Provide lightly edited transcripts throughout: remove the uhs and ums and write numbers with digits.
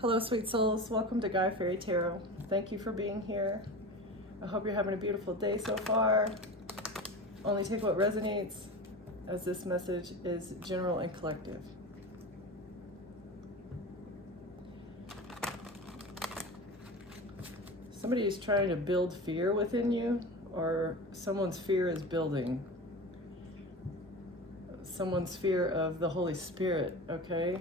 Hello, sweet souls. Welcome to Gaia Fairy Tarot. Thank you for being here. I hope you're having a beautiful day so far. Only take what resonates, as this message is general and collective. Somebody is trying to build fear within you, or someone's fear is building. Someone's fear of the Holy Spirit, okay?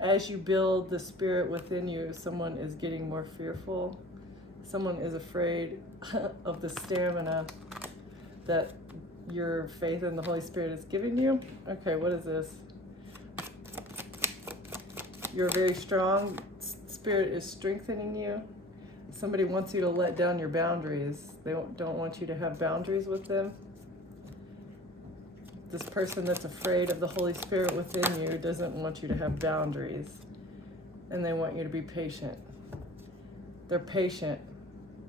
As you build the spirit within you, someone is getting more fearful. Someone is afraid of the stamina that your faith in the Holy Spirit is giving you. Okay, what is this? You're very strong. Spirit is strengthening you. Somebody wants you to let down your boundaries. They don't want you to have boundaries with them. This person that's afraid of the Holy Spirit within you doesn't want you to have boundaries, and they want you to be patient. They're patient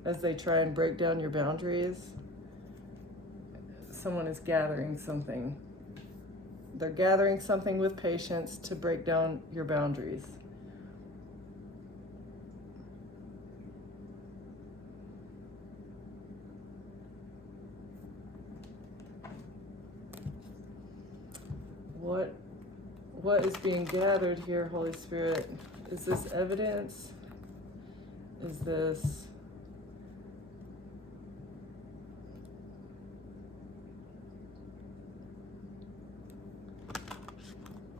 as they try and break down your boundaries. Someone is gathering something. They're gathering something with patience to break down your boundaries. What is being gathered here, Holy Spirit? Is this evidence? Is this...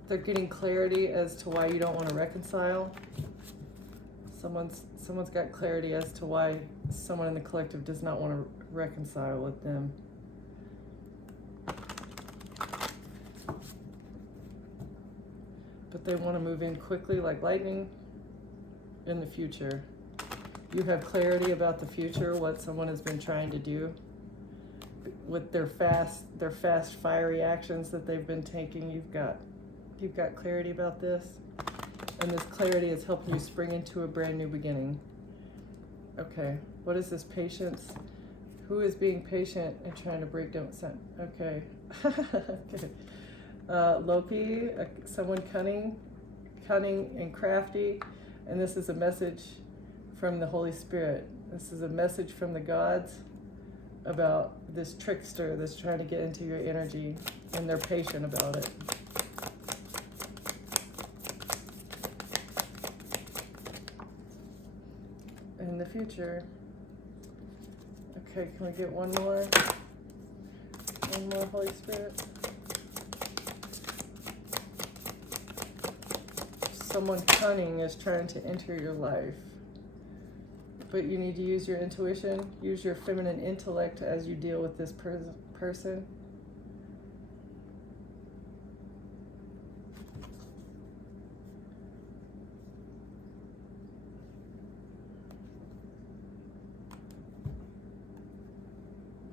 They're getting clarity as to why you don't want to reconcile. Someone's got clarity as to why someone in the collective does not want to reconcile with them. But they want to move in quickly like lightning in the future. You have clarity about the future, what someone has been trying to do with their fast, fiery actions that they've been taking. You've got clarity about this, and this clarity is helping you spring into a brand new beginning. Okay, what is this patience? Who is being patient and trying to break down? Okay. Okay. Loki, someone cunning and crafty, and this is a message from the Holy Spirit. This is a message from the gods about this trickster that's trying to get into your energy, and they're patient about it. In the future. Okay, can we get one more? One more, Holy Spirit. Someone cunning is trying to enter your life, but you need to use your intuition, use your feminine intellect as you deal with this person.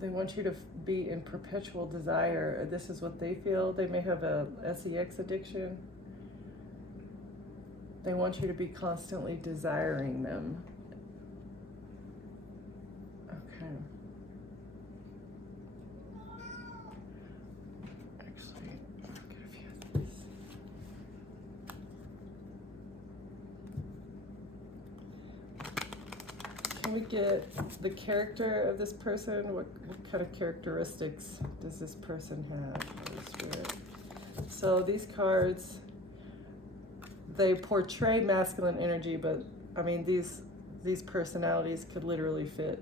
They want you to be in perpetual desire. This is what they feel. They may have a sex addiction. They want you to be constantly desiring them. Okay. Actually, I'll get a few of these. Can we get the character of this person? What kind of characteristics does this person have? Holy Spirit. So these cards, they portray masculine energy, but I mean these personalities could literally fit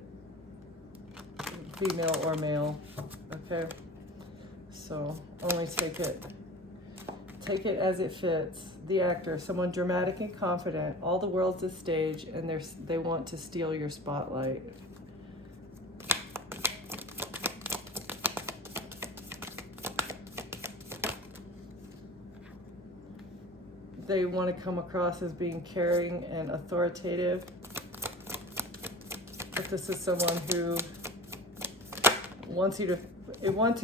female or male. Okay, so only take it as it fits. The actor, someone dramatic and confident. All the world's a stage, and they want to steal your spotlight. They want to come across as being caring and authoritative. But this is someone who wants you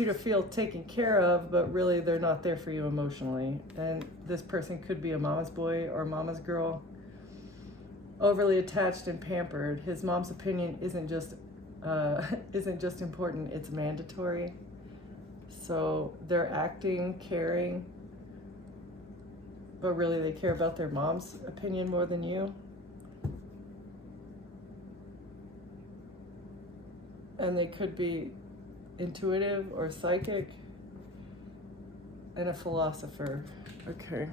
to feel taken care of, but really they're not there for you emotionally. And this person could be a mama's boy or mama's girl. Overly attached and pampered. His mom's opinion isn't just important, it's mandatory. So they're acting, caring, but really they care about their mom's opinion more than you. And they could be intuitive or psychic and a philosopher. Okay.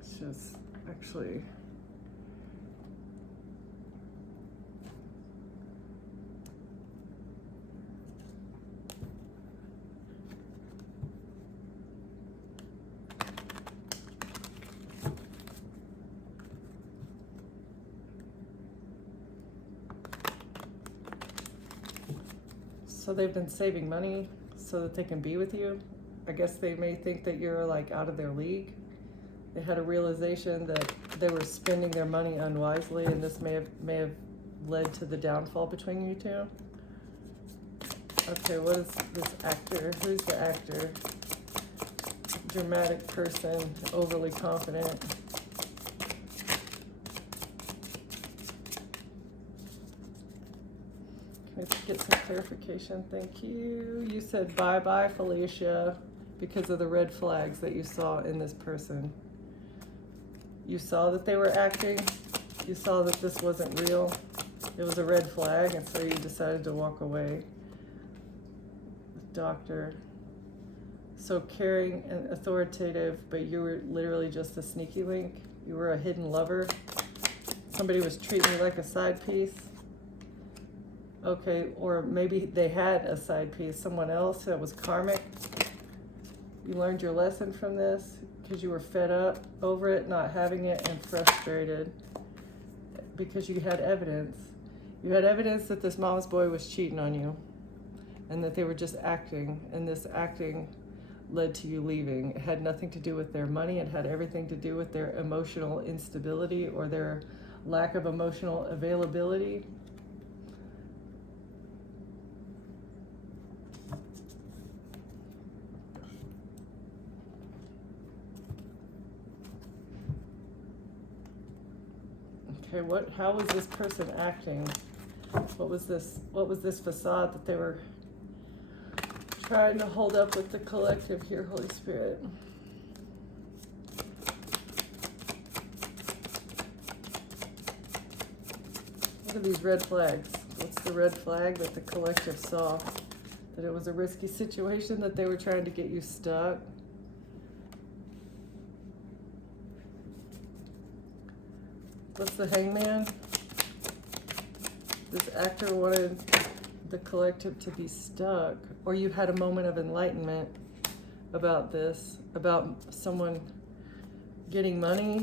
It's just actually... So they've been saving money so that they can be with you. I guess they may think that you're like out of their league. They had a realization that they were spending their money unwisely, and this may have led to the downfall between you two. Okay, what is this actor? Who's the actor? Dramatic person, overly confident. Can I get some clarification? Thank you. You said bye-bye, Felicia, because of the red flags that you saw in this person. You saw that they were acting. You saw that this wasn't real. It was a red flag, and so you decided to walk away. Doctor. So caring and authoritative, but you were literally just a sneaky link. You were a hidden lover. Somebody was treating you like a side piece. Okay, or maybe they had a side piece, someone else that was karmic. You learned your lesson from this because you were fed up over it, not having it, and frustrated because you had evidence. You had evidence that this mama's boy was cheating on you and that they were just acting, and this acting led to you leaving. It had nothing to do with their money. It had everything to do with their emotional instability or their lack of emotional availability. Okay, how was this person acting? What was this facade that they were trying to hold up with the collective here, Holy Spirit? What are these red flags? What's the red flag that the collective saw? That it was a risky situation, that they were trying to get you stuck? What's the Hangman? This actor wanted the collective to be stuck, or you had a moment of enlightenment about this, about someone getting money,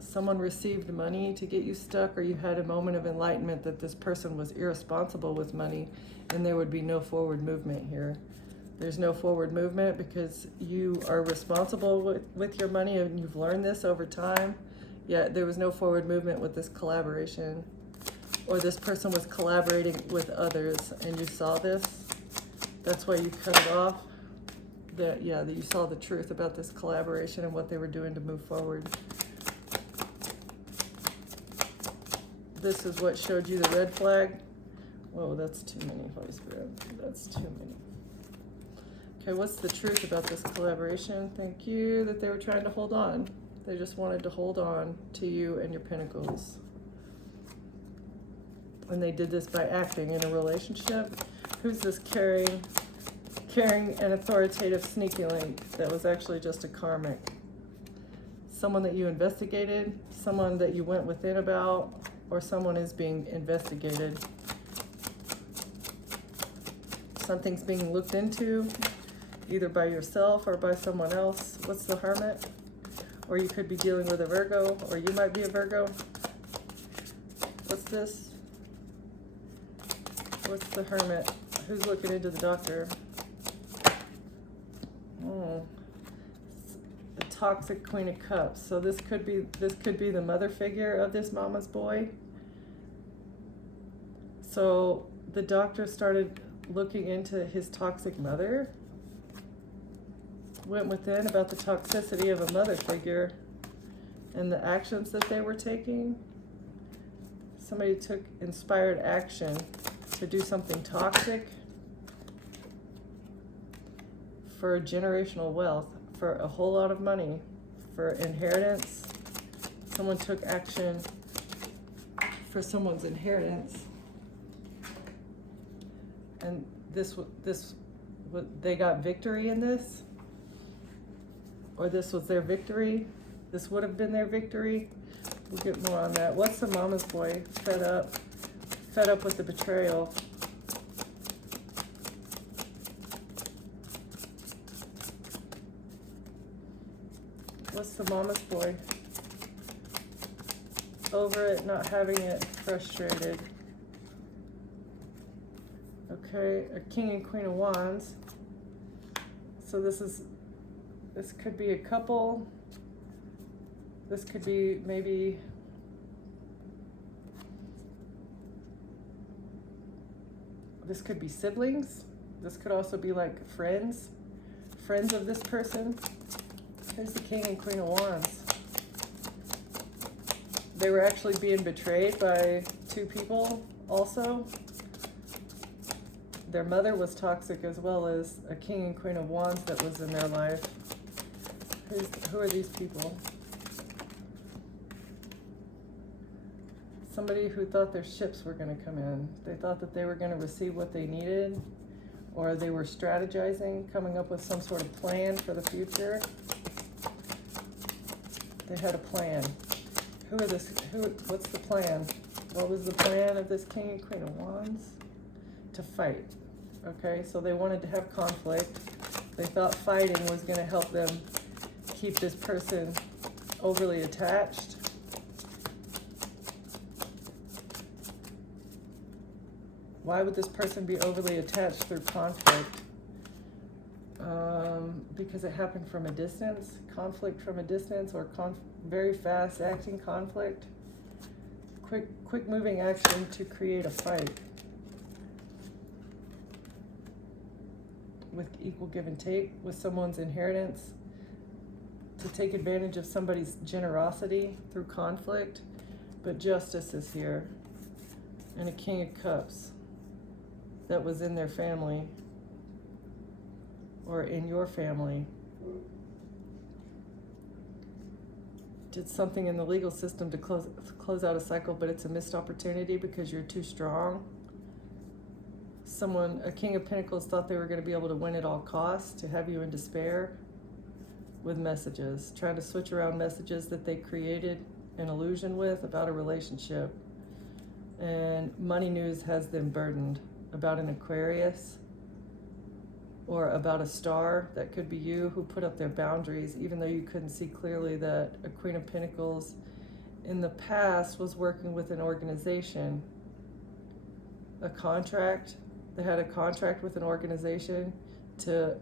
someone received money to get you stuck, or you had a moment of enlightenment that this person was irresponsible with money and there would be no forward movement here. There's no forward movement because you are responsible with your money, and you've learned this over time. Yet there was no forward movement with this collaboration, or this person was collaborating with others and you saw this. That's why you cut it off. That you saw the truth about this collaboration and what they were doing to move forward. This is what showed you the red flag. Whoa, that's too many, Holy Spirit. That's too many. Okay, what's the truth about this collaboration? Thank you. That they were trying to hold on. They just wanted to hold on to you and your pentacles. And they did this by acting in a relationship. Who's this caring and authoritative sneaky link that was actually just a karmic? Someone that you investigated, someone that you went within about, or someone is being investigated. Something's being looked into, either by yourself or by someone else. What's the Hermit? Or you could be dealing with a Virgo, or you might be a Virgo. What's this? What's the Hermit? Who's looking into the Doctor? Oh, the toxic Queen of Cups. So this could be the mother figure of this mama's boy. So the Doctor started looking into his toxic mother. Went within about the toxicity of a mother figure and the actions that they were taking. Somebody took inspired action to do something toxic for generational wealth, for a whole lot of money, for inheritance. Someone took action for someone's inheritance, and they got victory in this, or this was their victory. This would have been their victory. We'll get more on that. What's the mama's boy? Fed up with the betrayal. What's the mama's boy? Over it, not having it, frustrated. Okay, a king and queen of wands. So this could be a couple. This could be maybe this could be siblings. This could also be like friends of this person. Here's the king and queen of wands. They were actually being betrayed by two people also. Their mother was toxic, as well as a king and queen of wands that was in their life. Who are these people? Somebody who thought their ships were going to come in. They thought that they were going to receive what they needed, or they were strategizing, coming up with some sort of plan for the future. They had a plan. What's the plan? What was the plan of this king and queen of wands? To fight. Okay, so they wanted to have conflict. They thought fighting was going to help them keep this person overly attached. Why would this person be overly attached through conflict? Because it happened from a distance, conflict from a distance, or very fast acting conflict. Quick moving action to create a fight. With equal give and take, with someone's inheritance, to take advantage of somebody's generosity through conflict. But justice is here. And a king of cups that was in their family, or in your family. Did something in the legal system to close out a cycle, but it's a missed opportunity because you're too strong. A king of pentacles thought they were going to be able to win at all costs, to have you in despair with messages, trying to switch around messages that they created an illusion with about a relationship. And money news has them burdened about an Aquarius, or about a star. That could be you, who put up their boundaries, even though you couldn't see clearly that a Queen of Pentacles in the past was working with an organization, a contract. They had a contract with an organization to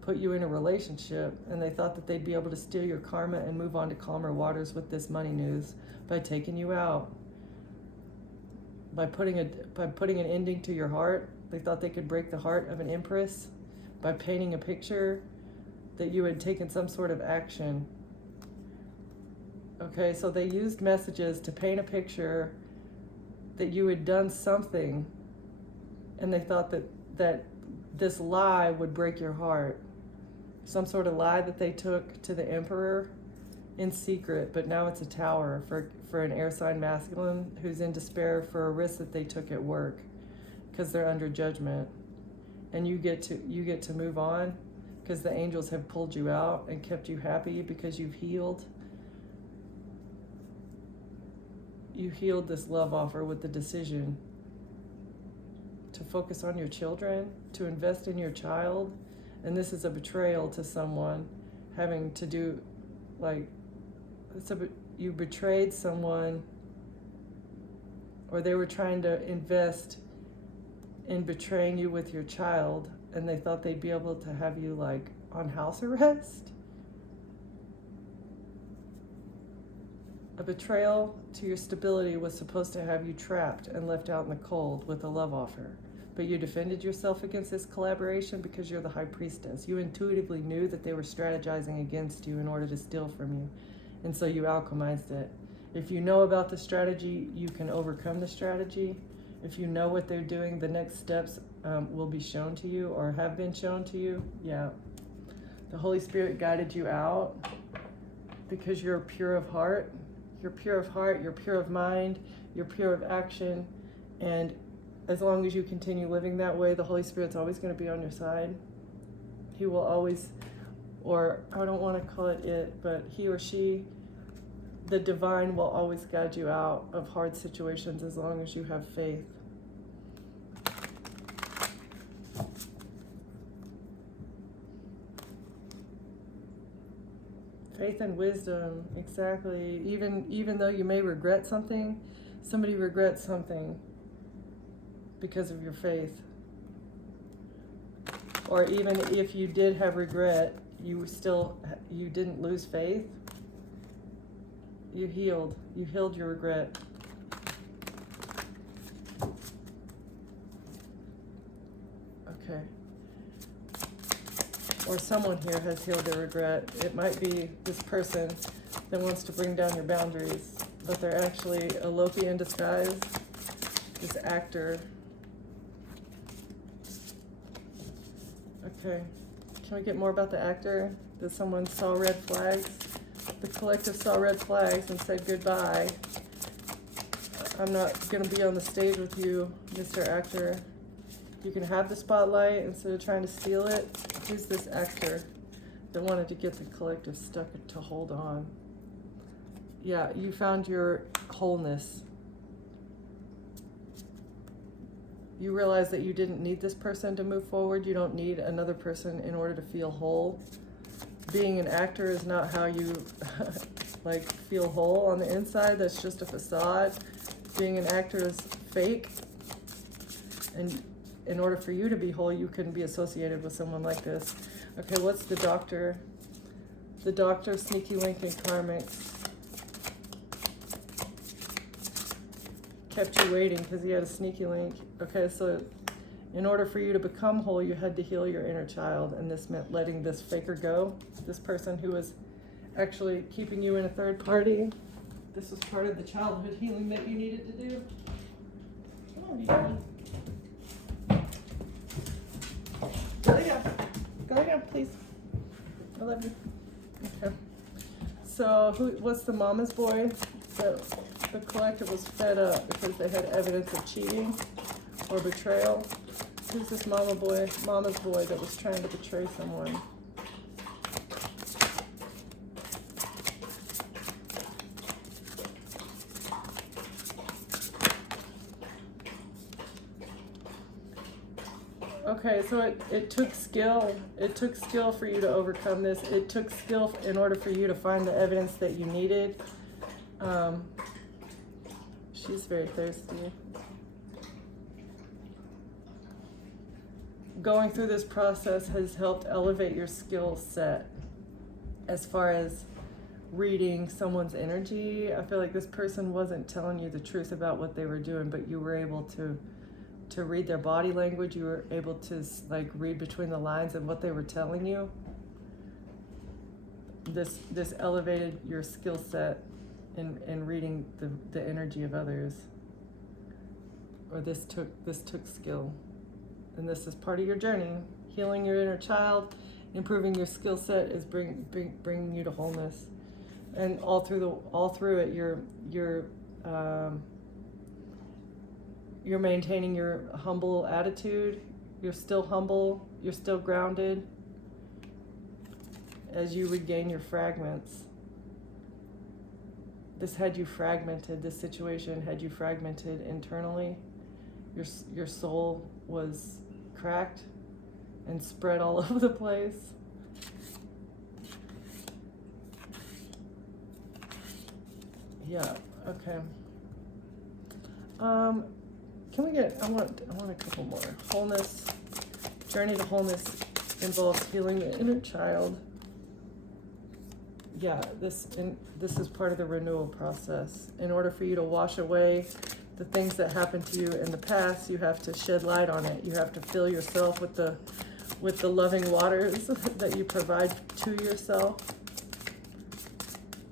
put you in a relationship, and they thought that they'd be able to steal your karma and move on to calmer waters with this money news by taking you out, by putting an ending to your heart. They thought they could break the heart of an empress by painting a picture that you had taken some sort of action. Okay, so they used messages to paint a picture that you had done something, and they thought that this lie would break your heart. Some sort of lie that they took to the emperor in secret, but now it's a tower for an air sign masculine who's in despair for a risk that they took at work because they're under judgment. And you get to move on because the angels have pulled you out and kept you happy because you've healed. You healed this love offer with the decision to focus on your children, to invest in your child. And this is a betrayal to someone, having to do, you betrayed someone, or they were trying to invest in betraying you with your child, and they thought they'd be able to have you on house arrest. A betrayal to your stability was supposed to have you trapped and left out in the cold with a love offer. But you defended yourself against this collaboration because you're the high priestess. You intuitively knew that they were strategizing against you in order to steal from you. And so you alchemized it. If you know about the strategy, you can overcome the strategy. If you know what they're doing, the next steps will be shown to you or have been shown to you. Yeah, The Holy Spirit guided you out because you're pure of heart. You're pure of heart, you're pure of mind, you're pure of action. And as long as you continue living that way, the Holy Spirit's always going to be on your side. He will always, or I don't want to call it, but he or she, the divine will always guide you out of hard situations as long as you have faith. Faith and wisdom, exactly. Even though you may regret something, somebody regrets something because of your faith. Or even if you did have regret, you didn't lose faith. You healed your regret. Okay. Or someone here has healed their regret. It might be this person that wants to bring down your boundaries, but they're actually a Loki in disguise, this actor. Okay, can we get more about the actor? That someone saw red flags? The collective saw red flags and said goodbye. I'm not going to be on the stage with you, Mr. Actor. You can have the spotlight instead of trying to steal it. Who's this actor that wanted to get the collective stuck to hold on? Yeah, you found your wholeness. You realize that you didn't need this person to move forward. You don't need another person in order to feel whole. Being an actor is not how you like feel whole on the inside. That's just a facade. Being an actor is fake. And in order for you to be whole, you couldn't be associated with someone like this. Okay, what's the doctor? The doctor, sneaky link and karmics. Kept you waiting because he had a sneaky link. Okay, so in order for you to become whole, you had to heal your inner child, and this meant letting this faker go, this person who was actually keeping you in a third party. This was part of the childhood healing that you needed to do. Come on, baby. Go yeah, please. I love you. Okay. So what's the mama's boy? The collective was fed up because they had evidence of cheating or betrayal. Who's this mama's boy that was trying to betray someone? Okay, so it took skill. It took skill for you to overcome this. It took skill in order for you to find the evidence that you needed. She's very thirsty. Going through this process has helped elevate your skill set as far as reading someone's energy. I feel like this person wasn't telling you the truth about what they were doing, but you were able to read their body language. You were able to like read between the lines of what they were telling you. This elevated your skill set in reading the energy of others. Or this took skill. And this is part of your journey. Healing your inner child, improving your skill set is bringing you to wholeness. And all through it, you're maintaining your humble attitude. You're still humble. You're still grounded. As you regain your fragments. This had you fragmented. This situation had you fragmented internally. Your soul was cracked and spread all over the place. Yeah. Okay. Can we get? I want a couple more. Wholeness. Journey to wholeness involves healing the inner child. Yeah, this is part of the renewal process. In order for you to wash away the things that happened to you in the past, you have to shed light on it. You have to fill yourself with the loving waters that you provide to yourself.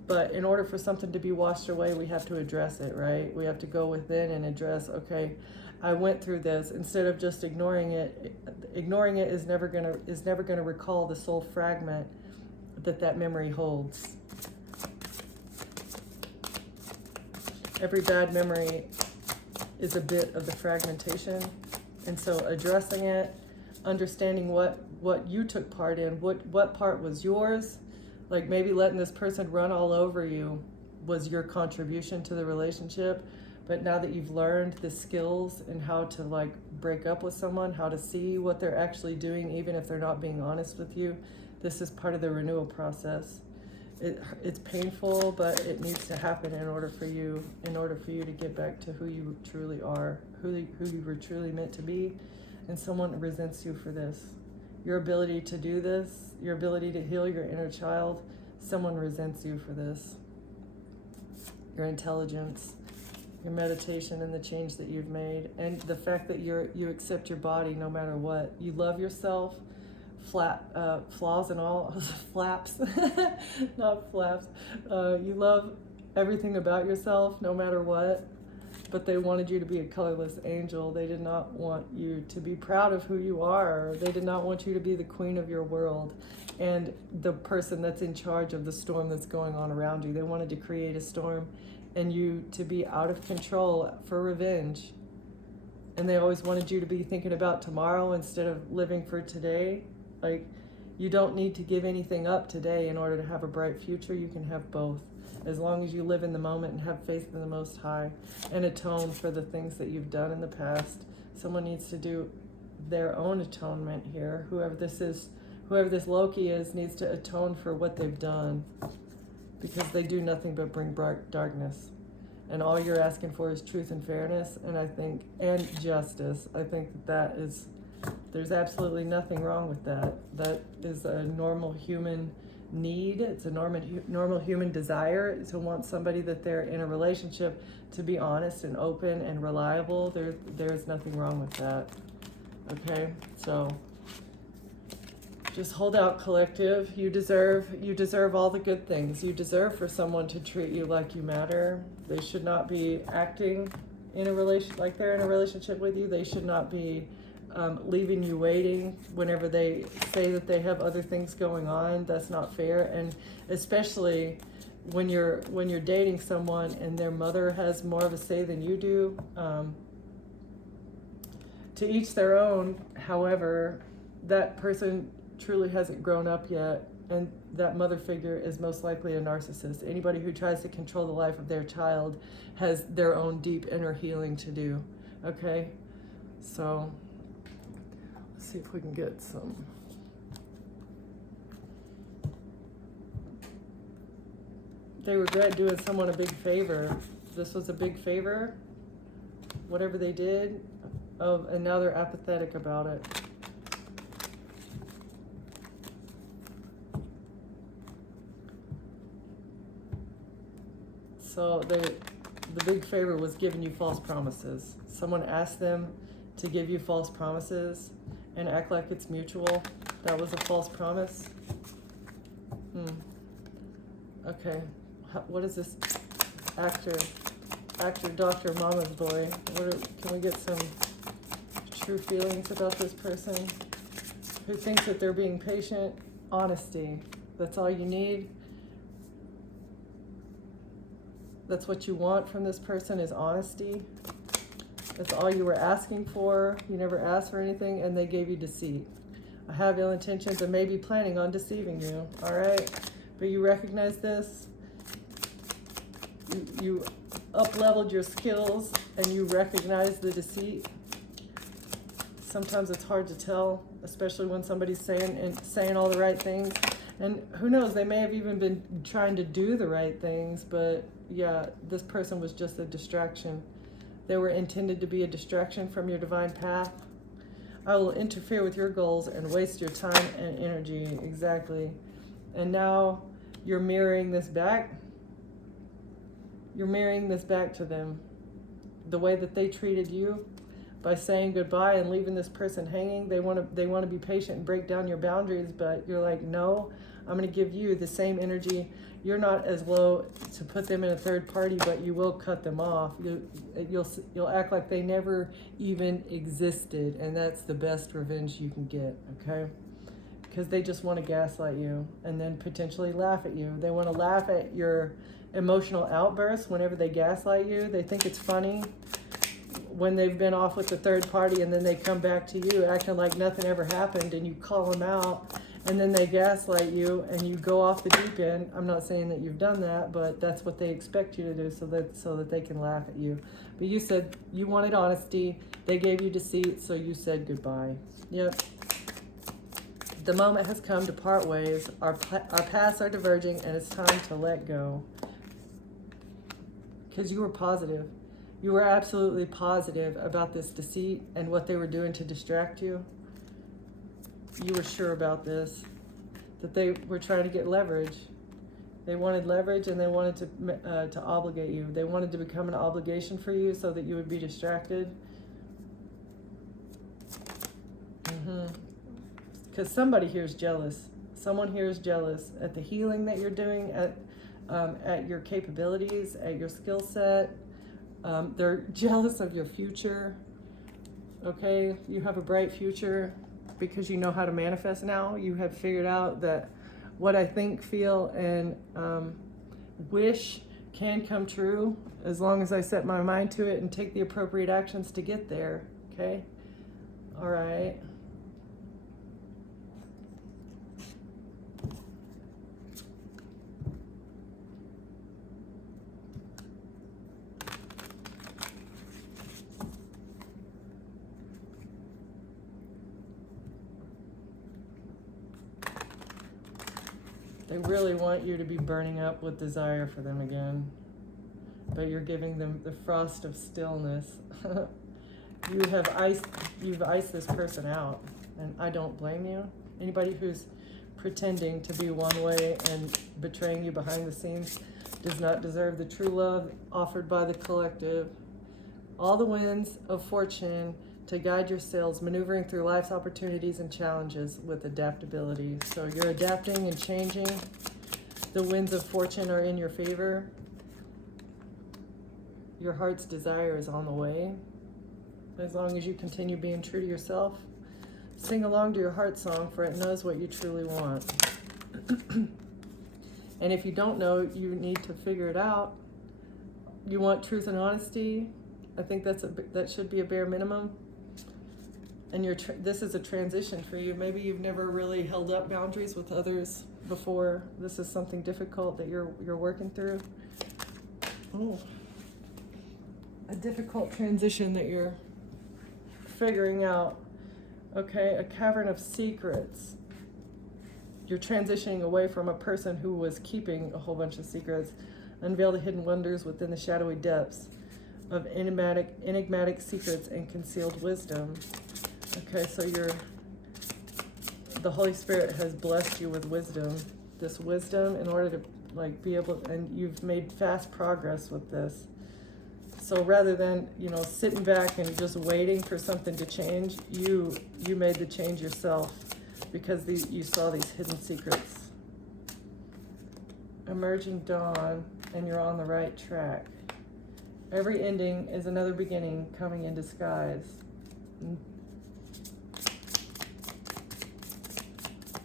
But in order for something to be washed away, we have to address it, right? We have to go within and address, okay, I went through this, instead of just ignoring it. Ignoring it is never gonna recall the soul fragment that memory holds. Every bad memory is a bit of the fragmentation, and so addressing it, understanding what you took part in, what part was yours, like maybe letting this person run all over you was your contribution to the relationship. But now that you've learned the skills and how to like break up with someone, how to see what they're actually doing, even if they're not being honest with you, this is part of the renewal process. It's painful, but it needs to happen in order for you to get back to who you truly are, who you were truly meant to be. And someone resents you for this. Your ability to do this, your ability to heal your inner child, someone resents you for this. Your intelligence, your meditation, and the change that you've made, and the fact that you accept your body no matter what. You love yourself, flaws and all, flaps, not flaps. You love everything about yourself no matter what. But they wanted you to be a colorless angel. They did not want you to be proud of who you are. They did not want you to be the queen of your world and the person that's in charge of the storm that's going on around you. They wanted to create a storm and you to be out of control for revenge. And they always wanted you to be thinking about tomorrow instead of living for today. Like, you don't need to give anything up today in order to have a bright future. You can have both, as long as you live in the moment and have faith in the Most High and atone for the things that you've done in the past. Someone needs to do their own atonement here. Whoever this Loki is, needs to atone for what they've done, because they do nothing but bring darkness. And all you're asking for is truth and fairness, and justice. I think there's absolutely nothing wrong with that. That is a normal human need. It's a normal human desire to want somebody that they're in a relationship to be honest and open and reliable. There's nothing wrong with that. Okay, so just hold out, collective. You deserve all the good things. You deserve for someone to treat you like you matter. They should not be acting in a relation like they're in a relationship with you. They should not be leaving you waiting whenever they say that they have other things going on. That's not fair. And especially when you're dating someone and their mother has more of a say than you do. To each their own. However, that person truly hasn't grown up yet, and that mother figure is most likely a narcissist. Anybody who tries to control the life of their child has their own deep inner healing to do. Okay, so let's see if we can get some. They regret doing someone a big favor. This was a big favor, whatever they did, and now they're apathetic about it. So the big favor was giving you false promises. Someone asked them to give you false promises and act like it's mutual. That was a false promise. Okay, what is this actor Dr. Mama's Boy? Can we get some true feelings about this person who thinks that they're being patient? Honesty. That's all you need. That's what you want from this person, is honesty. That's all you were asking for. You never asked for anything, and they gave you deceit. I have ill intentions and may be planning on deceiving you, all right? But you recognize this. You up-leveled your skills, and you recognize the deceit. Sometimes it's hard to tell, especially when somebody's saying all the right things. And who knows, they may have even been trying to do the right things, but yeah, this person was just a distraction. They were intended to be a distraction from your divine path. I will interfere with your goals and waste your time and energy. Exactly. And now you're mirroring this back. You're mirroring this back to them. The way that they treated you. by saying goodbye and leaving this person hanging. They want to be patient and break down your boundaries, but you're like, no, I'm going to give you the same energy. You're not as low to put them in a third party, but you will cut them off. You'll act like they never even existed, and that's the best revenge you can get, okay? Because they just want to gaslight you and then potentially laugh at you. They want to laugh at your emotional outbursts whenever they gaslight you. They think it's funny when they've been off with the third party, and then they come back to you acting like nothing ever happened, and you call them out, and then they gaslight you and you go off the deep end. I'm not saying that you've done that, but that's what they expect you to do so that they can laugh at you. But you said you wanted honesty. They gave you deceit, so you said goodbye. Yep. The moment has come to part ways. Our paths are diverging, and it's time to let go. Because you were positive. You were absolutely positive about this deceit and what they were doing to distract you. You were sure about this, that they were trying to get leverage. They wanted leverage, and they wanted to obligate you. They wanted to become an obligation for you so that you would be distracted. Because somebody here is jealous. Someone here is jealous at the healing that you're doing, at your capabilities, at your skill set. They're jealous of your future. Okay, you have a bright future because you know how to manifest now. You have figured out that what I think, feel, and wish can come true as long as I set my mind to it and take the appropriate actions to get there. Okay? All right. They really want you to be burning up with desire for them again, but you're giving them the frost of stillness. You've iced this person out, and I don't blame you. Anybody who's pretending to be one way and betraying you behind the scenes does not deserve the true love offered by the collective. All the winds of fortune to guide your sails, maneuvering through life's opportunities and challenges with adaptability. So you're adapting and changing. The winds of fortune are in your favor. Your heart's desire is on the way. As long as you continue being true to yourself, sing along to your heart song, for it knows what you truly want. And if you don't know, you need to figure it out. You want truth and honesty. I think that should be a bare minimum. And this is a transition for you. Maybe you've never really held up boundaries with others before. This is something difficult that you're working through. Oh, a difficult transition that you're figuring out. Okay, a cavern of secrets. You're transitioning away from a person who was keeping a whole bunch of secrets. Unveil the hidden wonders within the shadowy depths of enigmatic secrets and concealed wisdom. Okay, so the Holy Spirit has blessed you with wisdom. This wisdom in order to be able, and you've made fast progress with this. So rather than, sitting back and just waiting for something to change, you made the change yourself because you saw these hidden secrets. Emerging dawn, and you're on the right track. Every ending is another beginning coming in disguise.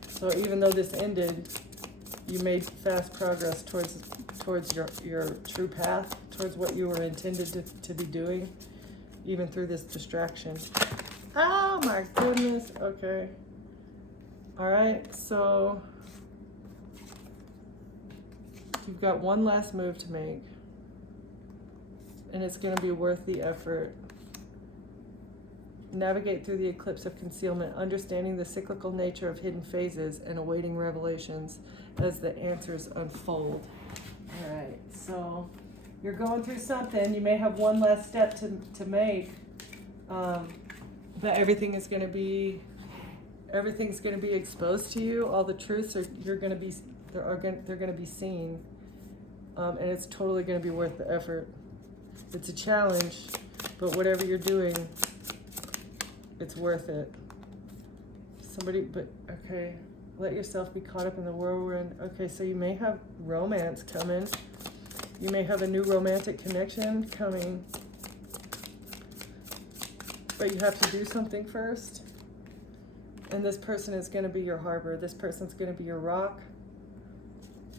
So even though this ended, you made fast progress towards your true path, towards what you were intended to be doing, even through this distraction. Oh my goodness. Okay. All right. So you've got one last move to make, and it's going to be worth the effort. Navigate through the eclipse of concealment, understanding the cyclical nature of hidden phases and awaiting revelations as the answers unfold. All right, so you're going through something. You may have one last step to make, but everything's going to be exposed to you. All the truths they're going to be seen, and it's totally going to be worth the effort. It's a challenge, but whatever you're doing, It's worth it. Okay, let yourself be caught up in the whirlwind. Okay, so you may have romance coming. You may have a new romantic connection coming. But you have to do something first. And this person is going to be your harbor. This person's going to be your rock.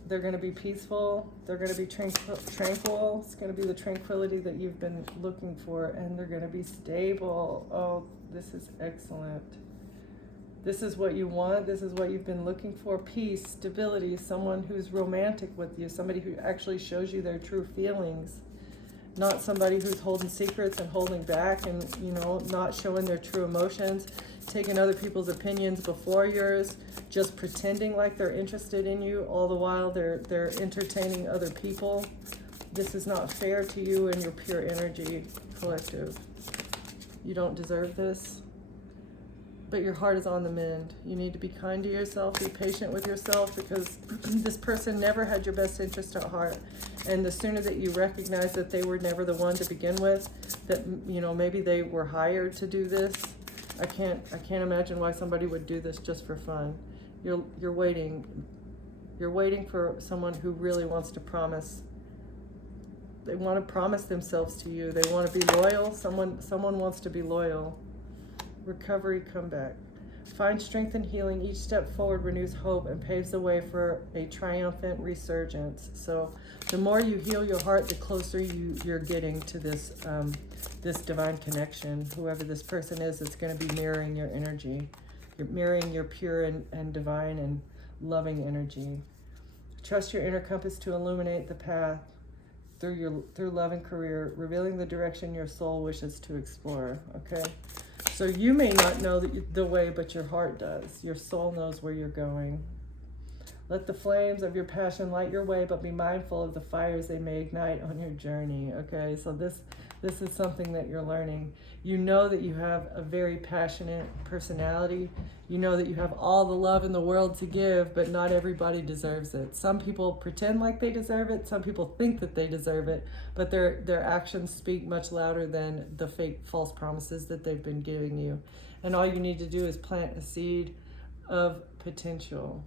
They're going to be peaceful. They're going to be tranquil. It's going to be the tranquility that you've been looking for. And they're going to be stable. Oh, this is excellent. This is what you want. This is what you've been looking for. Peace, stability, someone who's romantic with you. Somebody who actually shows you their true feelings. Not somebody who's holding secrets and holding back and, not showing their true emotions, taking other people's opinions before yours, just pretending like they're interested in you, all the while they're entertaining other people. This is not fair to you and your pure energy collective. You don't deserve this. But your heart is on the mend. You need to be kind to yourself, be patient with yourself, because this person never had your best interest at heart. And the sooner that you recognize that they were never the one to begin with, that maybe they were hired to do this. I can't imagine why somebody would do this just for fun. You're waiting for someone who really wants to promise. They want to promise themselves to you. They want to be loyal. Someone wants to be loyal. Recovery, comeback. Find strength and healing. Each step forward renews hope and paves the way for a triumphant resurgence. So the more you heal your heart, the closer you're getting to this divine connection. Whoever this person is, it's going to be mirroring your energy. You're mirroring your pure and divine and loving energy. Trust your inner compass to illuminate the path through love and career, revealing the direction your soul wishes to explore. Okay? So you may not know the way, but your heart does. Your soul knows where you're going. Let the flames of your passion light your way, but be mindful of the fires they may ignite on your journey. Okay, so this is something that you're learning. You know that you have a very passionate personality. You know that you have all the love in the world to give, but not everybody deserves it. Some people pretend like they deserve it. Some people think that they deserve it, but their actions speak much louder than the fake false promises that they've been giving you. And all you need to do is plant a seed of potential.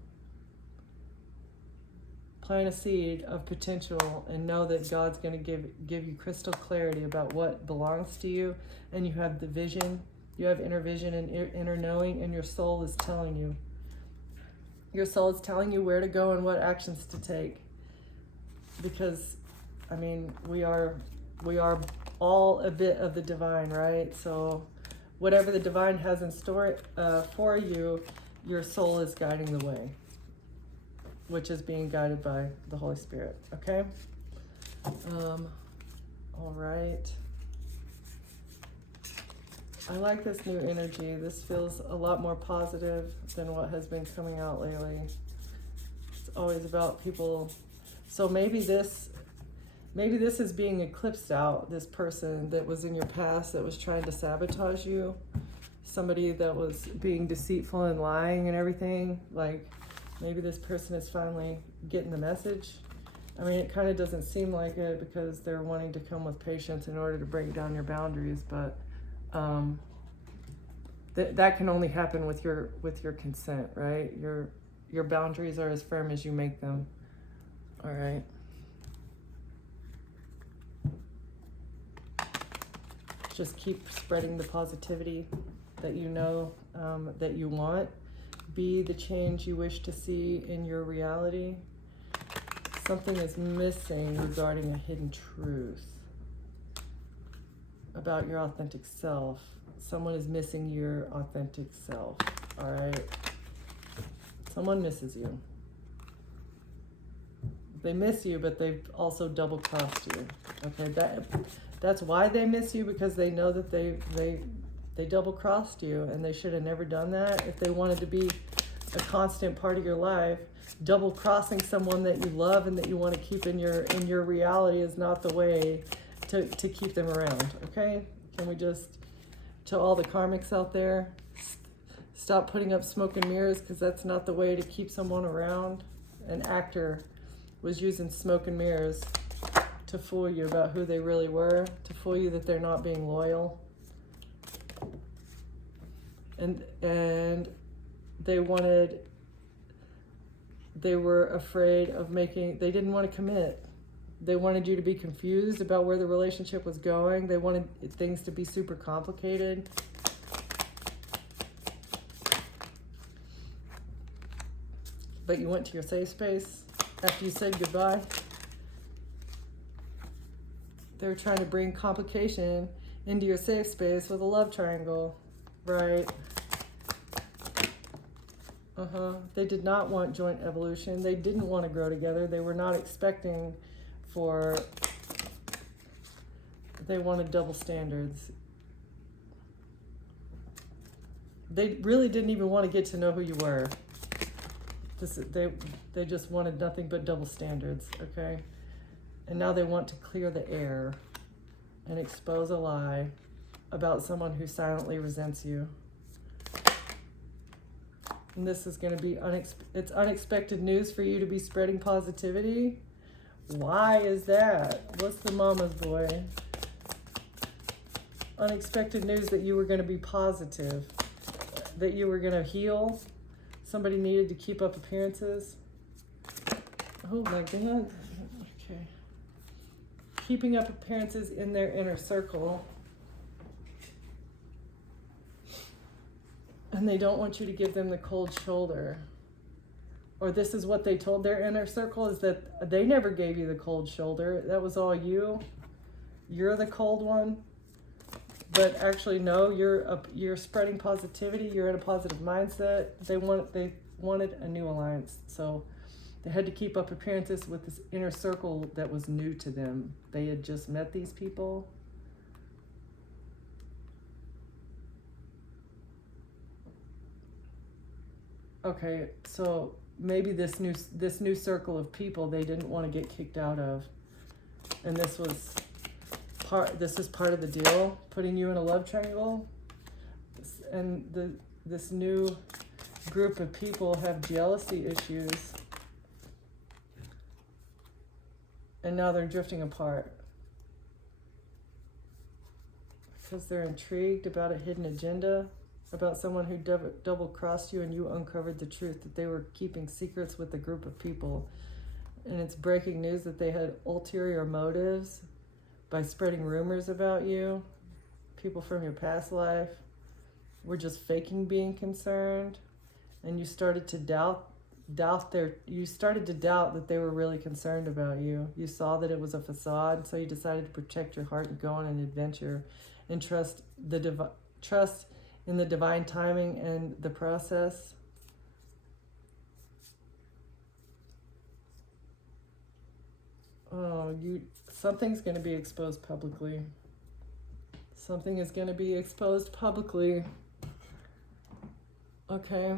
Plant a seed of potential and know that God's going to give you crystal clarity about what belongs to you, and you have the vision, you have inner vision and inner knowing, and your soul is telling you. Your soul is telling you where to go and what actions to take. Because, we are all a bit of the divine, right? So whatever the divine has in store for you, your soul is guiding the way, which is being guided by the Holy Spirit, okay? All right. I like this new energy. This feels a lot more positive than what has been coming out lately. It's always about people. So maybe this is being eclipsed out, this person that was in your past that was trying to sabotage you, somebody that was being deceitful and lying and everything. Like, maybe this person is finally getting the message. It kind of doesn't seem like it because they're wanting to come with patience in order to break down your boundaries, but that can only happen with your consent, right? Your boundaries are as firm as you make them. All right. Just keep spreading the positivity that you know that you want. Be the change you wish to see in your reality. Something is missing regarding a hidden truth about your authentic self. Someone is missing your authentic self, all right? Someone misses you. They miss you, but they've also double-crossed you, okay? That's why they miss you, because they know that they double-crossed you, and they should have never done that. If they wanted to be a constant part of your life, double-crossing someone that you love and that you want to keep in your reality is not the way to keep them around, okay? Can we just, to all the karmics out there, stop putting up smoke and mirrors, because that's not the way to keep someone around. An actor was using smoke and mirrors to fool you about who they really were, to fool you that they're not being loyal. and they were afraid of they didn't want to commit. They wanted you to be confused about where the relationship was going. They wanted things to be super complicated. But you went to your safe space after you said goodbye. They were trying to bring complication into your safe space with a love triangle, right? They did not want joint evolution. They didn't want to grow together. They were not expecting they wanted double standards. They really didn't even want to get to know who you were. They just wanted nothing but double standards, okay? And now they want to clear the air and expose a lie about someone who silently resents you. And this is going to be it's unexpected news for you to be spreading positivity. Why is that? What's the mama's boy? Unexpected news that you were going to be positive, that you were going to heal. Somebody needed to keep up appearances. Oh my God. Okay. Keeping up appearances in their inner circle. And they don't want you to give them the cold shoulder. Or this is what they told their inner circle, is that they never gave you the cold shoulder. That was all you. You're the cold one. But actually, no, you're spreading positivity. You're in a positive mindset. They wanted a new alliance. So they had to keep up appearances with this inner circle that was new to them. They had just met these people. Okay, so maybe this new circle of people they didn't want to get kicked out of, and this is part of the deal, putting you in a love triangle. And this new group of people have jealousy issues, and now they're drifting apart because they're intrigued about a hidden agenda, about someone who double-crossed you, and you uncovered the truth that they were keeping secrets with a group of people. And it's breaking news that they had ulterior motives by spreading rumors about you. People from your past life were just faking being concerned, and you started to doubt that they were really concerned about you. You saw that it was a facade, so you decided to protect your heart and go on an adventure and trust in the divine timing and the process. Something's going to be exposed publicly. Something is going to be exposed publicly. Okay.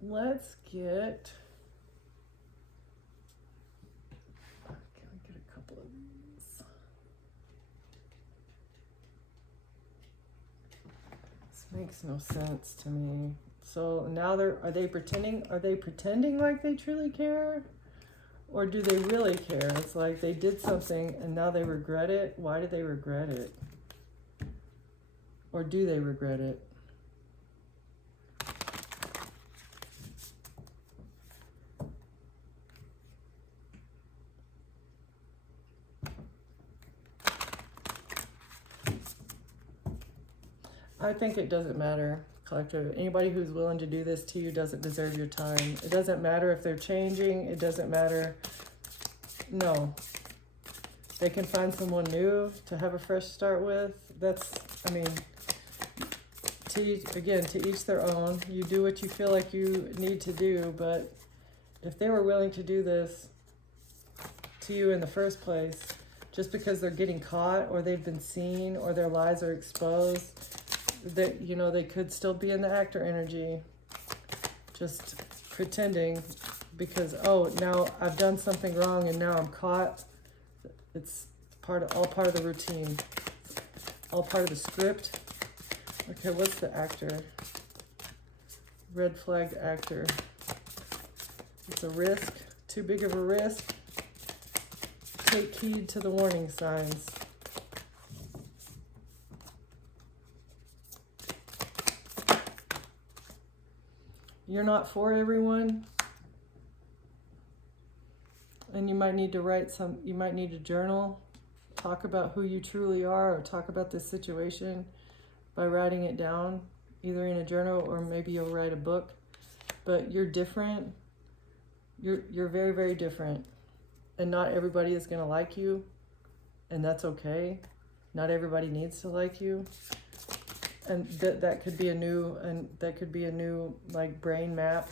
Let's get... Can I get a couple of these? This makes no sense to me. So now are they pretending like they truly care? Or do they really care? It's like they did something and now they regret it. Why do they regret it? Or do they regret it? I think it doesn't matter, collective. Anybody who's willing to do this to you doesn't deserve your time. It doesn't matter if they're changing. It doesn't matter. No. They can find someone new to have a fresh start with. To each their own. You do what you feel like you need to do, but if they were willing to do this to you in the first place, just because they're getting caught or they've been seen or their lies are exposed, that they could still be in the actor energy, just pretending because now I've done something wrong and now I'm caught. It's all part of the routine, all part of the script. Okay, what's the actor? Red flagged actor. It's a risk, too big of a risk. Take heed to the warning signs. You're not for everyone. And you might need to you might need to journal, talk about who you truly are, or talk about this situation by writing it down, either in a journal or maybe you'll write a book. But you're different. You're very, very different. And not everybody is going to like you, and that's okay. Not everybody needs to like you. And that could be a new like brain map,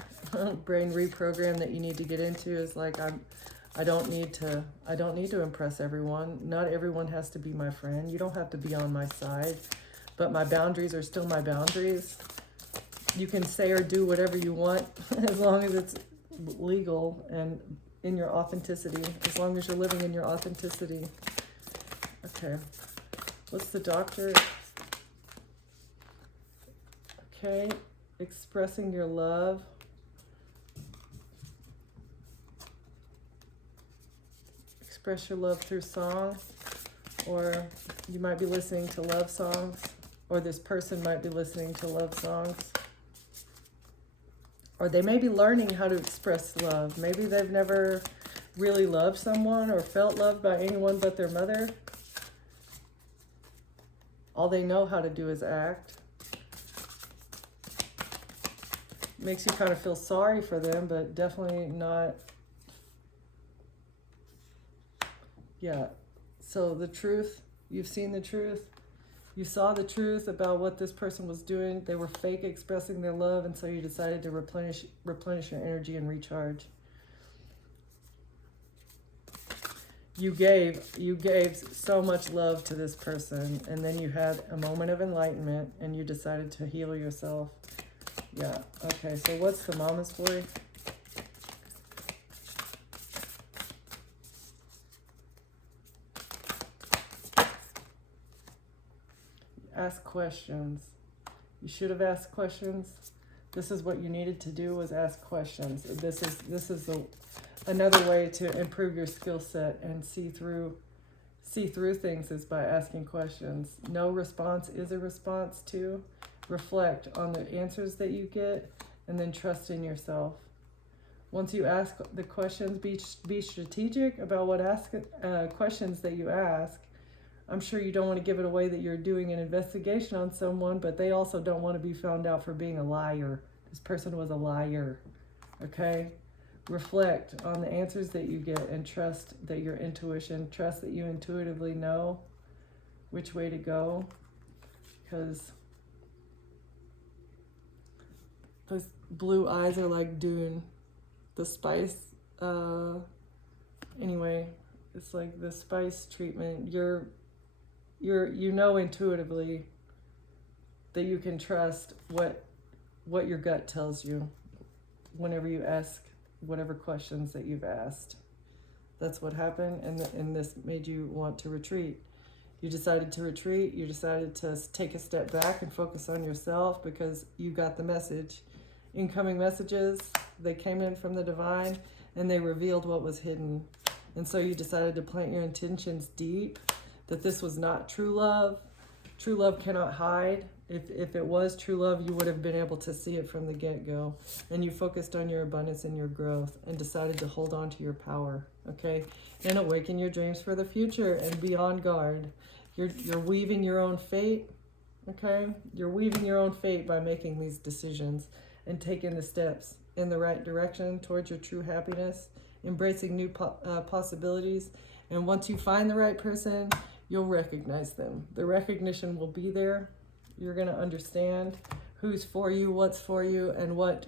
brain reprogram that you need to get into, is like I don't need to impress everyone. Not everyone has to be my friend. You don't have to be on my side, but my boundaries are still my boundaries. You can say or do whatever you want as long as it's legal and in your authenticity, as long as you're living in your authenticity. Okay, what's the doctor? Okay, expressing your love. Express your love through song, or you might be listening to love songs, or this person might be listening to love songs, or they may be learning how to express love. Maybe they've never really loved someone or felt loved by anyone but their mother. All they know how to do is act. Makes you kind of feel sorry for them, but definitely not. Yeah, so the truth, you've seen the truth. You saw the truth about what this person was doing. They were fake expressing their love, and so you decided to replenish your energy and recharge. You gave so much love to this person, and then you had a moment of enlightenment, and you decided to heal yourself. Yeah, okay, so what's the mama's boy? Ask questions. You should have asked questions. This is what you needed to do, was ask questions. This is another way to improve your skill set and see through things, is by asking questions. No response is a response too. Reflect on the answers that you get, and then trust in yourself. Once you ask the questions, be strategic about what questions that you ask. I'm sure you don't want to give it away that you're doing an investigation on someone, but they also don't want to be found out for being a liar. This person was a liar, okay? Reflect on the answers that you get and trust that your intuition, trust that you intuitively know which way to go, because those blue eyes are like Dune, the spice. Anyway, it's like the spice treatment. You know intuitively that you can trust what your gut tells you whenever you ask whatever questions that you've asked. That's what happened, and this made you want to retreat. You decided to retreat. You decided to take a step back and focus on yourself because you got the message. Incoming messages, they came in from the divine, and they revealed what was hidden. And so you decided to plant your intentions deep, that this was not true love. True love cannot hide. If it was true love, you would have been able to see it from the get-go. And you focused on your abundance and your growth and decided to hold on to your power, okay? And awaken your dreams for the future and be on guard. You're weaving your own fate, okay? You're weaving your own fate by making these decisions and taking the steps in the right direction towards your true happiness, embracing new possibilities. And once you find the right person, you'll recognize them. The recognition will be there. You're going to understand who's for you, what's for you, and what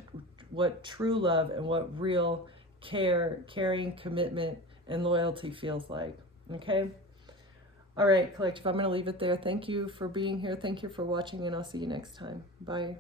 true love and what real caring, commitment, and loyalty feels like. Okay? All right, collective, I'm going to leave it there. Thank you for being here. Thank you for watching, and I'll see you next time. Bye.